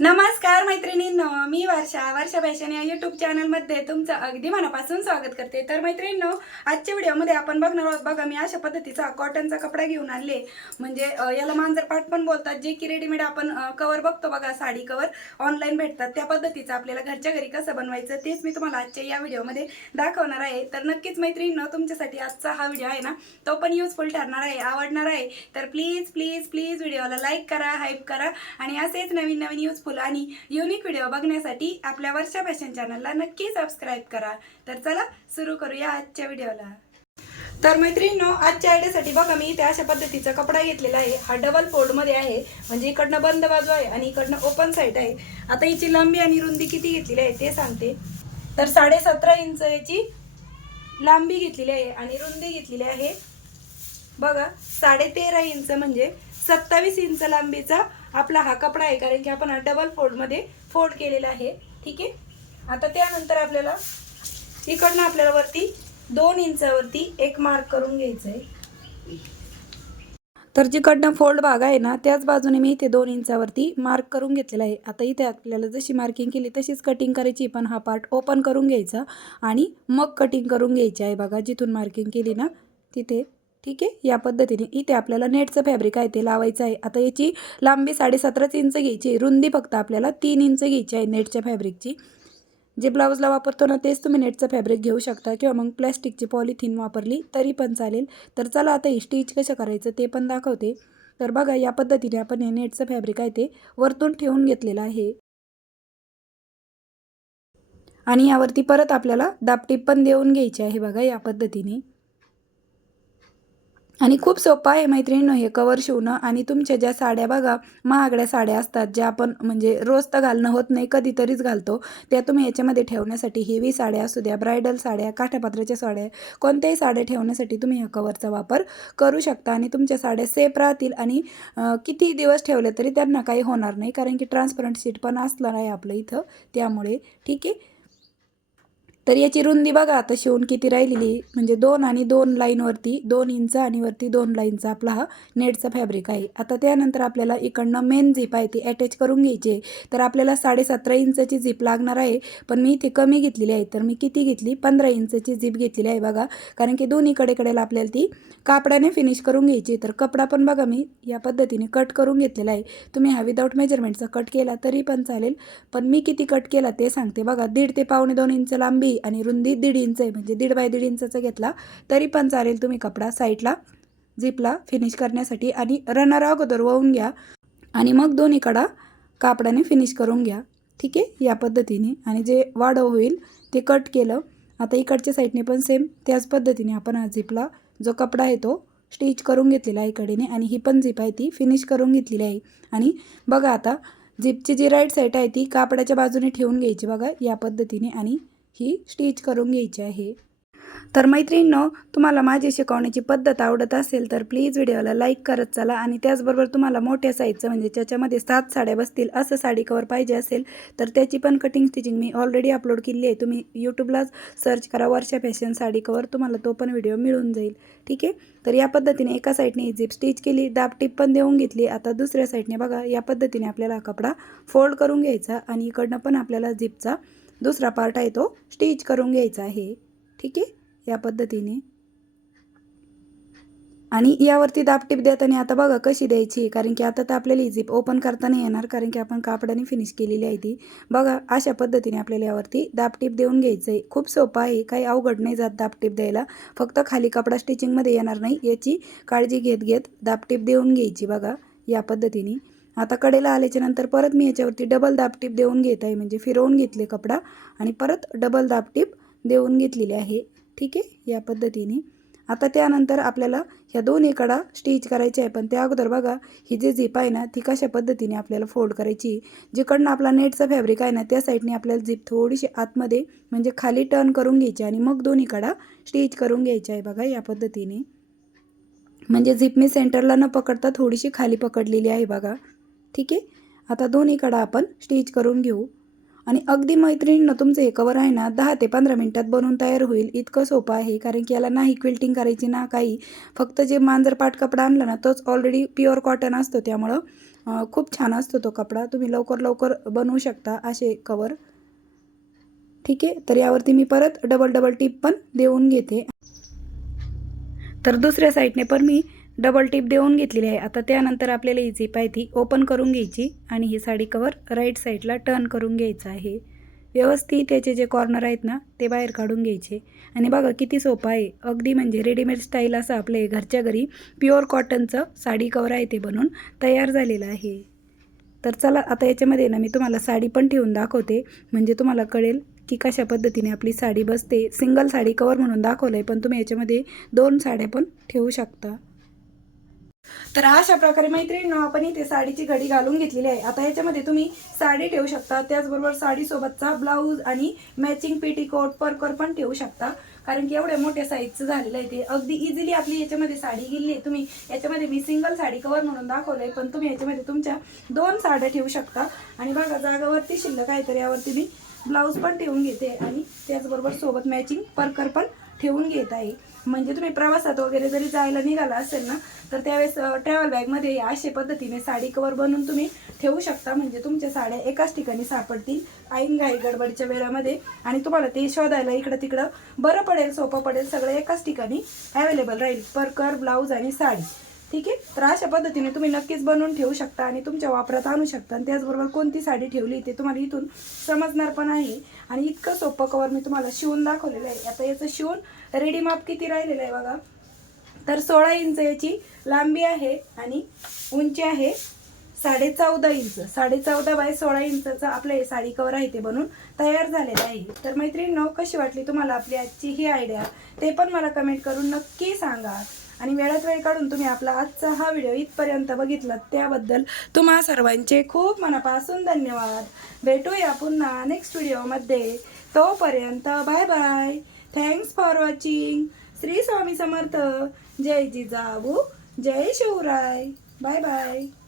नमस्कार मैत्रिणींनो, मी वर्षा फॅशन या यूट्यूब चॅनलमध्ये तुमचं अगदी मनापासून स्वागत करते। तर मैत्रिणींनो, आजच्या व्हिडिओमध्ये आपण बघणार आहोत बघा, मी अशा पद्धतीचा कॉटनचा कपडा घेऊन आले। म्हणजे याला मांजरपाट पण बोलतात, जे की रेडीमेड आपण कवर बघतो बघा, साडी कवर ऑनलाईन भेटतात, त्या पद्धतीचं आपल्याला घरच्या घरी कसं बनवायचं तेच मी तुम्हाला आजच्या या व्हिडिओमध्ये दाखवणार आहे। तर नक्कीच मैत्रिणींनो, तुमच्यासाठी आजचा हा व्हिडिओ आहे ना, तो पण युजफुल ठरणार आहे, आवडणार आहे। तर प्लीज प्लीज प्लीज व्हिडिओला लाईक करा, हाईप करा आणि असेच नवीन नवीन युजफुल आणि युनिक व्हिडिओ बघण्यासाठी आपल्या वर्षा फॅशन चॅनलला नक्की सबस्क्राइब करा। तर चला सुरू करूया आजच्या व्हिडिओला। तर मैत्रिणींनो, आजच्या आयडियासाठी बघा, मी इथे अशा पद्धतीचा कपडा घेतलेला आहे। हा डबल फोल्ड मध्ये आहे, म्हणजे इकडनं बंद बाजू आहे आणि इकडनं ओपन साइड आहे। आता हिची लांबी आणि रुंदी किती घेतलेली आहे ते सांगते। तर 17.5 इंच याची लांबी घेतलेली आहे आणि रुंदी घेतलेली आहे बघा 13.5 इंच, म्हणजे 27 इंच लांबीचा आपला हा कपडा आहे, कारण की आपण हा डबल फोल्ड मध्ये फोल्ड केलेला आहे। ठीक आहे, आता त्यानंतर आपल्याला इकडनं आपल्याला वरती 2 इंचावरती एक मार्क करून घ्यायचं आहे। तर जिकडनं फोल्ड भाग आहे ना, त्याच बाजूने मी इथे 2 इंचावरती मार्क करून घेतलेला आहे। आता इथे आपल्याला जशी मार्किंग केली तशीच कटिंग करायची, पण हा पार्ट ओपन करून घ्यायचा आणि मग कटिंग करून घ्यायची आहे बघा, जिथून मार्किंग केली ना तिथे। ठीक आहे, या पद्धतीने इथे आपल्याला नेटचं फॅब्रिक आहे ते लावायचं आहे। आता याची लांबी 17.5 इंच घ्यायची, रुंदी फक्त आपल्याला 3 इंच घ्यायची आहे नेटच्या फॅब्रिकची। जे ब्लाऊजला वापरतो ना तेच तुम्ही नेटचं फॅब्रिक घेऊ शकता, किंवा मग प्लॅस्टिकची पॉलिथिन वापरली तरी पण चालेल। तर चला आता ही स्टिच कसं करायचं ते पण दाखवते। तर बघा, या पद्धतीने आपण हे नेटचं फॅब्रिक आहे ते वरतून ठेवून घेतलेलं आहे आणि यावरती परत आपल्याला दाबटीप पण देऊन घ्यायची आहे बघा, या पद्धतीने। आणि खूप सोपं आहे मैत्रिणींनो हे कवर शिवणं। आणि तुमच्या ज्या साड्या बघा, महागड्या साड्या असतात, ज्या आपण म्हणजे रोज तर घालणं होत नाही, कधीतरीच घालतो, त्या तुम्ही याच्यामध्ये ठेवण्यासाठी, हेवी साड्या असू द्या, ब्रायडल साड्या, काठापदराच्या साड्या, कोणत्याही साड्या ठेवण्यासाठी तुम्ही ह्या कवरचा वापर करू शकता आणि तुमच्या साड्या सेफ राहतील आणि किती दिवस ठेवले तरी त्यांना काही होणार नाही, कारण की ट्रान्सपरंट शीट पण असणार आहे आपलं इथं, त्यामुळे। ठीक आहे, तर याची रुंदी बघा आता शिवून किती राहिलेली, म्हणजे 2 आणि 2 लाईनवरती 2 इंच आणि वरती 2 लाईनचा आपला हा नेटचा फॅब्रिक आहे। आता त्यानंतर आपल्याला इकडनं मेन झिप आहे ती अटॅच करून घ्यायची आहे। तर आपल्याला 17.5 इंचची झिप लागणार आहे, पण मी इथे कमी घेतलेली आहे। तर मी किती घेतली, 15 इंचची झिप घेतलेली आहे बघा, कारण की दोन्ही कडेला आपल्याला ती कापडाने फिनिश करून घ्यायची। तर कपडा पण बघा मी या पद्धतीने कट करून घेतलेला आहे। तुम्ही हा विदाऊट मेजरमेंटचा कट केला तरी पण चालेल, पण मी किती कट केला ते सांगते बघा। 1.5 ते 1.25 इंच लांबी आणि रुंदी 1.5 इंच आहे, म्हणजे 1.5 बाय 1.5 इंचाचा घेतला तरी पण चालेल तुम्ही कपडा साईडला झिपला फिनिश करण्यासाठी। आणि रनर अगोदर वळून घ्या आणि मग दोन्हीकडा कापडाने फिनिश करून घ्या। ठीक आहे, या पद्धतीने। आणि जे वाढव होईल ते कट केलं। आता इकडच्या साईडने पण सेम त्याच पद्धतीने आपण हा झिपला जो कपडा आहे तो स्टिच करून घेतलेला आहे कडेने, आणि ही पण झिप आहे ती फिनिश करून घेतलेली आहे। आणि बघा आता झिपची जी राईट साईड आहे ती कापडाच्या बाजूने ठेवून घ्यायची बघा, या पद्धतीने, आणि ही स्टिच करून घ्यायची आहे। तर मैत्रिणींनो, तुम्हाला माझी शिकवण्याची पद्धत आवडत असेल तर प्लीज व्हिडिओला लाईक करत चला। आणि त्याचबरोबर तुम्हाला मोठ्या साईजचं, म्हणजे ज्याच्यामध्ये 7 साड्या बसतील असं साडी कवर पाहिजे असेल तर त्याची पण कटिंग स्टिचिंग मी ऑलरेडी अपलोड केली आहे। तुम्ही यूट्यूबला सर्च करा वर्षा फॅशन साडी कवर, तुम्हाला तो पण व्हिडिओ मिळून जाईल। ठीक आहे, तर या पद्धतीने एका साईडने झिप स्टिच केली, दाबटीप पण देऊन घेतली। आता दुसऱ्या साईडने बघा, या पद्धतीने आपल्याला कपडा फोल्ड करून घ्यायचा आणि इकडनं पण आपल्याला झिपचा दुसरा पार्ट आहे तो स्टिच करून घ्यायचा आहे। ठीक आहे, या पद्धतीने। आणि यावरती दाबटीप देताना आता बघा कशी द्यायची, कारण की आता तर आपल्याला ही झिप ओपन करता नाही येणार, कारण की आपण कापडाने फिनिश केलेली आहे ती बघा। अशा पद्धतीने आपल्याला यावरती दाबटीप देऊन घ्यायचं आहे। खूप सोपं आहे, काही अवघड नाही जात दाबटीप द्यायला, फक्त खाली कपडा स्टिचिंगमध्ये येणार नाही याची काळजी घेत दाबटीप देऊन घ्यायची बघा, या पद्धतीने। आता कडेला आल्याच्या नंतर परत मी याच्यावरती डबल दाबटीप देऊन घेत आहे, म्हणजे फिरवून घेतले कपडा आणि परत डबल दाबटीप देऊन घेतलेली आहे। ठीक आहे, या पद्धतीने। आता त्यानंतर आपल्याला ह्या दोन्ही कडा स्टिच करायचे आहे, पण त्या अगोदर बघा ही जी झिप आहे ना ती कशा पद्धतीने आपल्याला फोल्ड करायची। जिकडनं आपला नेटचा फॅब्रिक आहे ना त्या साईडने आपल्याला झिप थोडीशी आतमध्ये, म्हणजे खाली टर्न करून घ्यायची आणि मग दोन्ही कडा स्टिच करून घ्यायची आहे बघा, या पद्धतीने। म्हणजे झिप मी सेंटरला न पकडता थोडीशी खाली पकडलेली आहे बघा। ठीक आहे, आता दोन्ही कडा आपण स्टिच करून घेऊ। आणि अगदी मैत्रिणींनो, तुमचं हे कवर आहे ना 10 ते 15 मिनिटात बनवून तयार होईल. इतकं सोपं आहे, कारण की याला नाही क्विल्टिंग करायची ना काही. फक्त जे मांजरपाट कपडा आणला ना तोच ऑलरेडी प्युअर कॉटन असतो, त्यामुळं खूप छान असतो तो कपडा. तुम्ही लवकर बनवू शकता असे कवर. ठीक आहे, तर यावरती मी परत डबल टिप पण देऊन घेते. तर दुसऱ्या साईडने पण मी डबल टिप देऊन घेतलेली आहे. आता त्यानंतर आपल्याला ही झिप आहे ती ओपन करून घ्यायची आणि ही साडी कवर राईट साईडला टर्न करून घ्यायचं आहे. व्यवस्थित त्याचे जे कॉर्नर आहेत ना ते बाहेर काढून घ्यायचे. आणि बघा किती सोपं आहे, अगदी म्हणजे रेडीमेड स्टाईल असं आपले घरच्या घरी प्युअर कॉटनचं साडी कवर आहे ते बनवून तयार झालेलं आहे. तर चला आता याच्यामध्ये ना मी तुम्हाला साडी पण ठेवून दाखवते, म्हणजे तुम्हाला कळेल की कशा पद्धतीने आपली साडी बसते. सिंगल साडी कवर म्हणून दाखवलं आहे, पण तुम्ही याच्यामध्ये 2 साड्या पण ठेवू शकता. तर अशा प्रकारे मैत्रिणींनो, आपण इथे साडीची घडी घालून घेतलेली आहे. आता याच्यामध्ये तुम्ही साडी ठेवू शकता, त्याचबरोबर साडीसोबतचा ब्लाऊज आणि मॅचिंग पेटीकोट परकर पण ठेवू शकता. कारण की एवढ्या मोठ्या साईजचं झालेलं आहे ते, अगदी इझिली आपली याच्यामध्ये साडी गेली आहे. तुम्ही याच्यामध्ये मी सिंगल साडी कवर म्हणून दाखवलं आहे, पण तुम्ही याच्यामध्ये तुमच्या 2 साड्या ठेवू शकता. आणि बघा जागावरती शिल्लक आहे, तर यावरती मी ब्लाऊज पण ठेवून घेते आणि त्याचबरोबर सोबत मॅचिंग परकर पण ठेवून घेत आहे. म्हणजे तुम्ही प्रवासात वगैरे जरी जायला निघाला असेल ना, तर त्यावेळेस ट्रॅव्हल बॅगमध्ये अशा पद्धतीने साडी कवर बनवून तुम्ही ठेवू शकता. म्हणजे तुमच्या साड्या एकाच ठिकाणी सापडतील ऐन घाई गडबडच्या वेळामध्ये, आणि तुम्हाला ते शोधायला इकडं तिकडं बरं पडेल, सोपं पडेल. सगळं एकाच ठिकाणी अवेलेबल राहील, परकर, ब्लाऊज आणि साडी. ठीक आहे, तर अशा पद्धतीने तुम्ही नक्कीच बनवून ठेवू शकता आणि तुमच्या वापरात आणू शकता. आणि त्याचबरोबर कोणती साडी ठेवली ते तुम्हाला इथून समजणार पण आहे. आणि इतकं सोपं कवर मी तुम्हाला शिवून दाखवलेलं आहे. आता याचं शिवून रेडी माप किती राहिलेलं आहे बघा. तर 16 इंच याची लांबी आहे आणि उंची आहे 14.5 इंच. 14.5 बाय 16 इंचचं आपलं हे साडी कवर आहे ते बनवून तयार झालेलं आहे. तर मैत्रिणींनो, कशी वाटली तुम्हाला आपली आजची ही आयडिया ते पण मला कमेंट करून नक्की सांगा. आणि वेळात वेळ काढून तुम्ही आपला आजचा हा व्हिडिओ इथपर्यंत बघितलात त्याबद्दल तुम्हा सर्वांचे खूप मनापासून धन्यवाद. भेटूया पुन्हा नेक्स्ट व्हिडिओमध्ये. तोपर्यंत bye bye. Thanks for watching. Shri Swami Samarth. जय जिजाऊ, जय शिवराय. Bye bye.